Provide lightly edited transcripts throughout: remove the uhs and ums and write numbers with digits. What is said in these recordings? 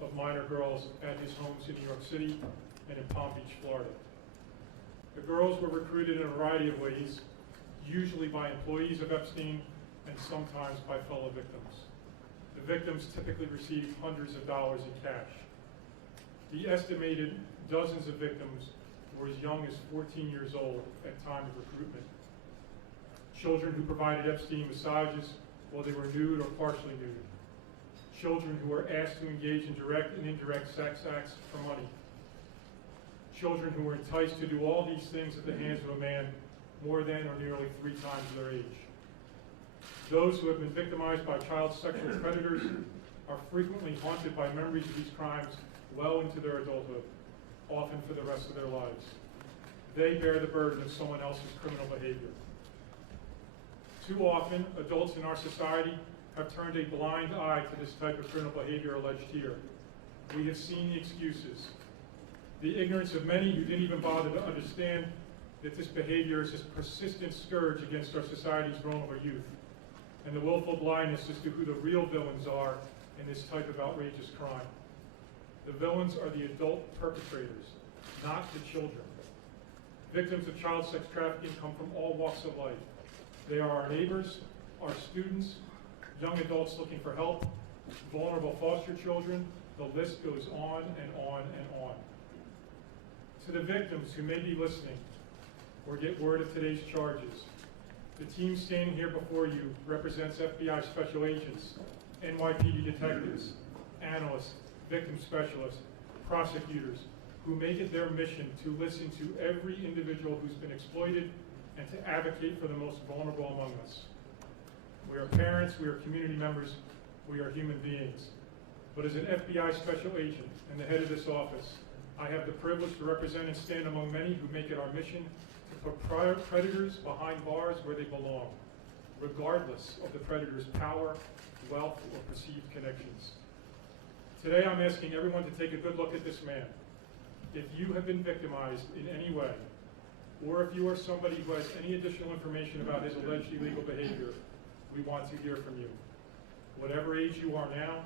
of minor girls at his homes in New York City and in Palm Beach, Florida. The girls were recruited in a variety of ways, usually by employees of Epstein and sometimes by fellow victims. The victims typically received hundreds of dollars in cash. The estimated dozens of victims were as young as 14 years old at time of recruitment. Children who provided Epstein massages while they were nude or partially nude. Children who were asked to engage in direct and indirect sex acts for money. Children who were enticed to do all these things at the hands of a man more than or nearly 3 times their age. Those who have been victimized by child sexual predators are frequently haunted by memories of these crimes well into their adulthood, often for the rest of their lives. They bear the burden of someone else's criminal behavior. Too often, adults in our society have turned a blind eye to this type of criminal behavior alleged here. We have seen the excuses. The ignorance of many who didn't even bother to understand that this behavior is a persistent scourge against our society's vulnerable youth, and the willful blindness as to who the real villains are in this type of outrageous crime. The villains are the adult perpetrators, not the children. Victims of child sex trafficking come from all walks of life. They are our neighbors, our students, young adults looking for help, vulnerable foster children. The list goes on and on and on. To the victims who may be listening or get word of today's charges, the team standing here before you represents FBI special agents, NYPD detectives, analysts, victim specialists, prosecutors, who make it their mission to listen to every individual who's been exploited and to advocate for the most vulnerable among us. We are parents, we are community members, we are human beings. But as an FBI special agent and the head of this office, I have the privilege to represent and stand among many who make it our mission to put predators behind bars where they belong, regardless of the predator's power, wealth, or perceived connections. Today I'm asking everyone to take a good look at this man. If you have been victimized in any way, or if you are somebody who has any additional information about his alleged illegal behavior, we want to hear from you. Whatever age you are now,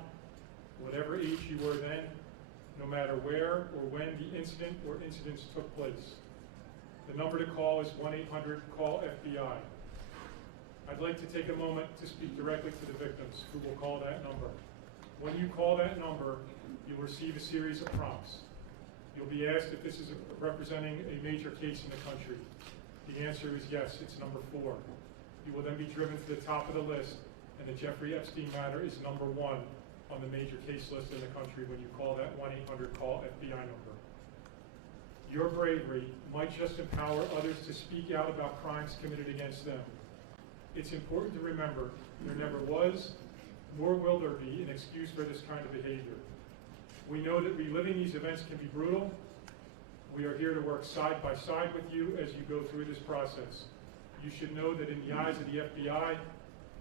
whatever age you were then, no matter where or when the incident or incidents took place. The number to call is 1-800-CALL-FBI. I'd like to take a moment to speak directly to the victims who will call that number. When you call that number, you'll receive a series of prompts. You'll be asked if this is representing a major case in the country. The answer is yes, it's number 4. You will then be driven to the top of the list, and the Jeffrey Epstein matter is number 1 on the major case list in the country when you call that 1-800-CALL-FBI number. Your bravery might just empower others to speak out about crimes committed against them. It's important to remember there never was, nor will there be, an excuse for this kind of behavior. We know that reliving these events can be brutal. We are here to work side by side with you as you go through this process. You should know that in the eyes of the FBI,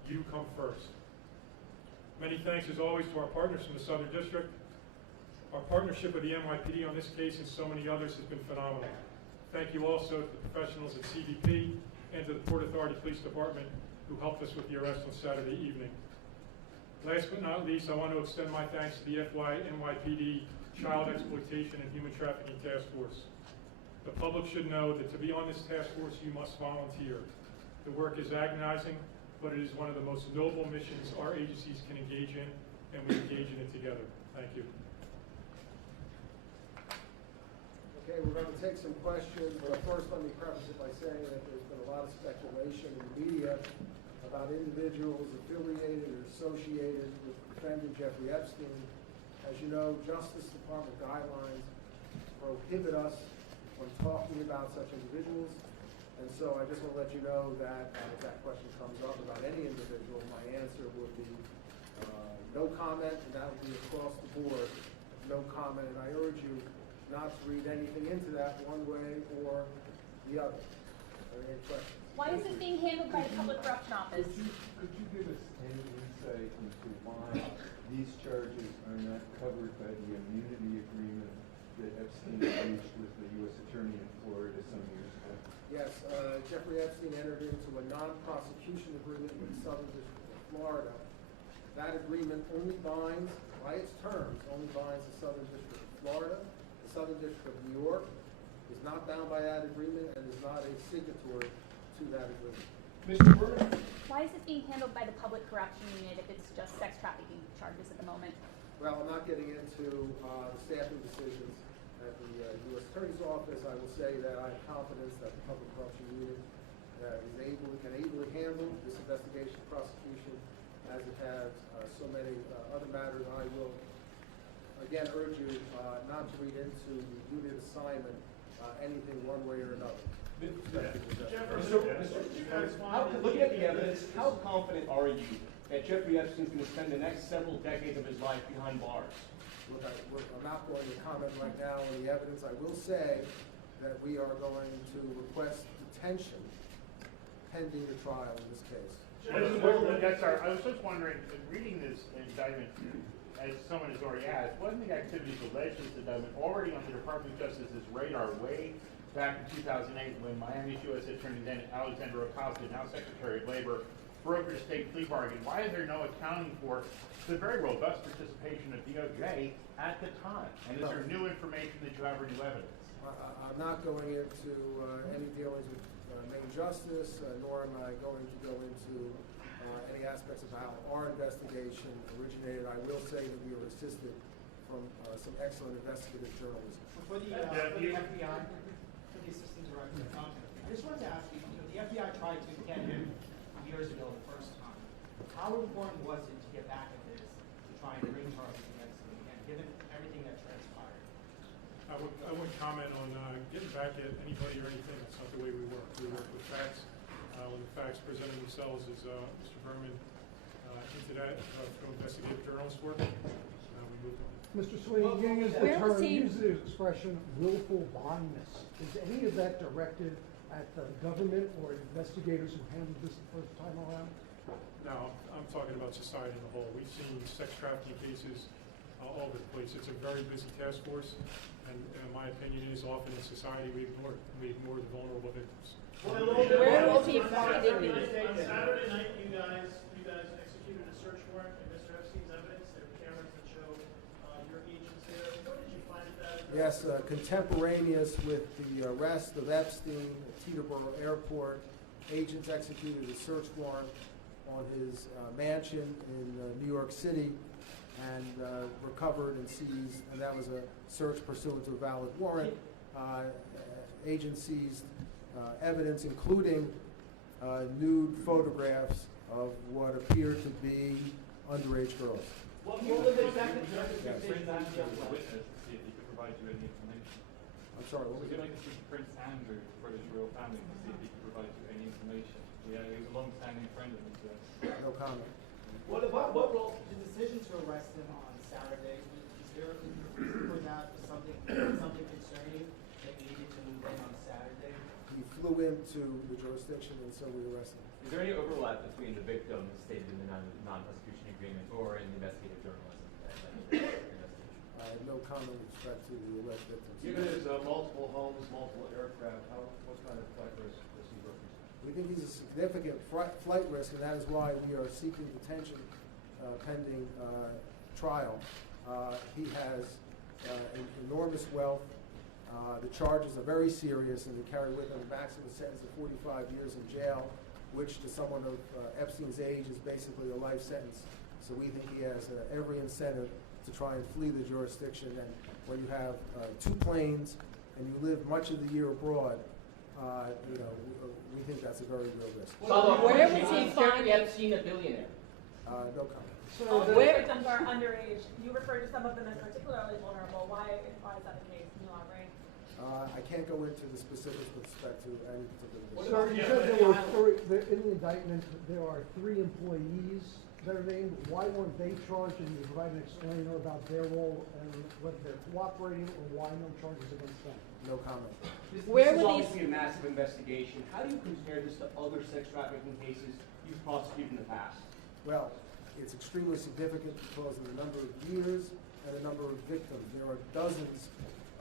you come first. Many thanks as always to our partners from the Southern District. Our partnership with the NYPD on this case and so many others has been phenomenal. Thank you also to the professionals at CBP and to the Port Authority Police Department who helped us with the arrest on Saturday evening. Last but not least, I want to extend my thanks to the NYPD Child Exploitation and Human Trafficking Task Force. The public should know that to be on this task force, you must volunteer. The work is agonizing, but it is one of the most noble missions our agencies can engage in, and we engage in it together. Thank you. Okay, we're going to take some questions, but first let me preface it by saying that there's been a lot of speculation in the media about individuals affiliated or associated with defendant Jeffrey Epstein. As you know, Justice Department guidelines prohibit us from talking about such individuals, and so I just want to let you know that if that question comes up about any individual, my answer would be no comment, and that would be across the board, no comment, and I urge you not to read anything into that one way or the other. Are there any questions? Why is this being handled by the Public Corruption Office? Could you give us any insight into why these charges are not covered by the immunity agreement that Epstein reached with the U.S. Attorney in Florida some years ago? Yes, Jeffrey Epstein entered into a non-prosecution agreement with the Southern District of Florida. That agreement only binds by its terms, only binds the Southern District of Florida. The Southern District of New York is not bound by that agreement and is not a signatory to that agreement. Mr. Berman? Why is this being handled by the Public Corruption Unit if it's just sex trafficking charges at the moment? Well, I'm not getting into the staffing decisions at the U.S. Attorney's Office. I will say that I have confidence that the Public Corruption Unit can ably handle this investigation prosecution as it has so many other matters. I will again urge you not to read into the unit assignment anything one way or another. Looking at the evidence, how confident are you that Jeffrey Epstein's going to spend the next several decades of his life behind bars? Look, I'm not going to comment right now on the evidence. I will say that we are going to request detention pending the trial in this case. Yes, sir. I was just wondering, reading this indictment, as someone has already asked, wasn't the activities alleged in this indictment already on the Department of Justice's radar way back in 2008 when Miami's U.S. Attorney then Alexander Acosta, now Secretary of Labor, brokered a state plea bargain? Why is there no accounting for the very robust participation of DOJ at the time? And is there new information that you have or new evidence? I'm not going into any dealings with Main Justice, nor am I going to go into any aspects of how our investigation originated. I will say that we were assisted from some excellent investigative journalism. For the FBI, for the Assistant Director of Content, I just wanted to ask you, the FBI tried to get him years ago the first time. How important was it to get back at this, to try and bring charges against him again, given everything that transpired? I wouldn't comment on getting back at anybody or anything. That's not the way we work. We work with facts. When the facts present themselves, as Mr. Berman hinted at, through investigative journalist work, we move on. Mr. Sweeney, you use the expression willful blindness. Is any of that directed at the government or investigators who handled this the first time around? No, I'm talking about society in the whole. We've seen sex trafficking cases all over the place. It's a very busy task force, and my opinion is often in society we ignore it. We ignore the vulnerable victims. Where was he finding On Saturday night, you guys executed a search warrant in Mr. Epstein's evidence. There were cameras that show your agents there. What did you find at that? Yes, contemporaneous with the arrest of Epstein at Teterboro Airport, agents executed a search warrant on his mansion in New York City and recovered and seized, and that was a search pursuant to a valid warrant. Agents seized evidence, including nude photographs of what appeared to be underage girls. What was exactly the Yes. Witness to see if he could provide you any information. I'm sorry, what was Would you it? like to speak to Prince Andrew for his royal family to see if he could provide you any information? Yeah, he was a long-standing friend of Mr. No comment. What role, the decision to arrest him on Saturday, is there a reason for that? Was something concerning that needed to move in on Saturday? He flew into the jurisdiction, and so we arrested him. Is there any overlap between the victims stated in the non-prosecution agreement or in the investigative journalism? I have no comment with respect to the alleged victims. Given his multiple homes, multiple aircraft, what kind of flight risk does he represent? We think he's a significant flight risk, and that is why we are seeking detention pending trial. He has enormous wealth. The charges are very serious, and they carry with them a maximum sentence of 45 years in jail, which to someone of Epstein's age is basically a life sentence. So we think he has every incentive to try and flee the jurisdiction. And when you have 2 planes and you live much of the year abroad, we think that's a very real risk. Where was he Jeffrey finding? Epstein a billionaire? No comment. All the victims are underage. You refer to some of them as particularly vulnerable. Why is that the case? Can you elaborate? I can't go into the specifics with respect to any particular case. Sir, you said there were in the indictment, there are 3 employees that are named. Why weren't they charged? And you provide an explainer about their role and whether they're cooperating or why no charges against them. No comment. This Where is were obviously a massive investigation. How do you compare this to other sex trafficking cases you've prosecuted in the past? Well, it's extremely significant because of the number of years and the number of victims. There are dozens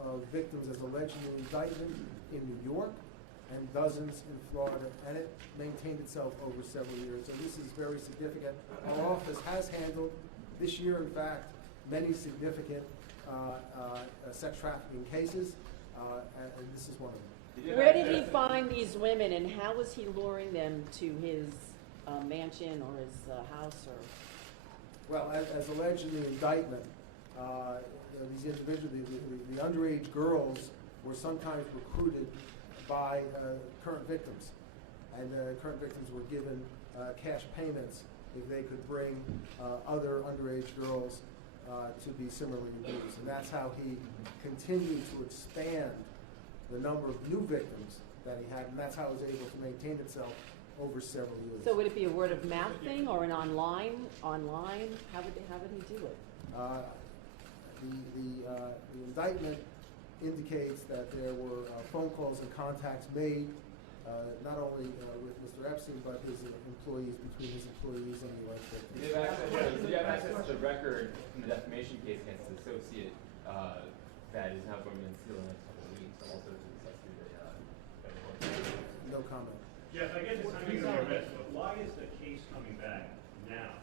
of victims as alleged in the indictment in New York and dozens in Florida, and it maintained itself over several years. So this is very significant. Our office has handled, this year in fact, many significant sex trafficking cases, and this is one of them. Where did he find these women, and how was he luring them to his mansion or his house, or? Well, as alleged in the indictment, these individuals, the underage girls were sometimes recruited by current victims, and current victims were given cash payments if they could bring other underage girls to be similarly abused. And that's how he continued to expand the number of new victims that he had, and that's how it was able to maintain itself over several years. So would it be a word of mouth thing or an online? How would he do it? The indictment indicates that there were phone calls and contacts made, not only with Mr. Epstein, but his employees, between his employees and the alleged victims. Did you have access to the record from the defamation case against his associate that is now going to be unsealed in the next couple of weeks, also to discuss No comment. Jeff, I get the timing of your best, but why is the case coming back now?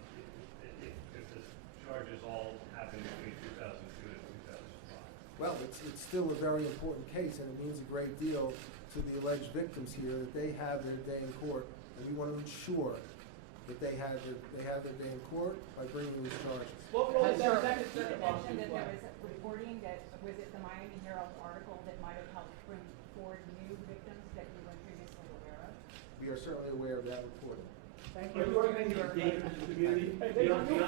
If the charges all happened between 2002 and 2005? Well, it's still a very important case, and it means a great deal to the alleged victims here that they have their day in court, and we want to ensure that they have their day in court by bringing these charges. You mentioned that there was reporting that, was it the Miami Herald article that might have helped bring forward new victims that you weren't previously aware of? We are certainly aware of that reporting. Thank Are you organizing your engagement with the community beyond this?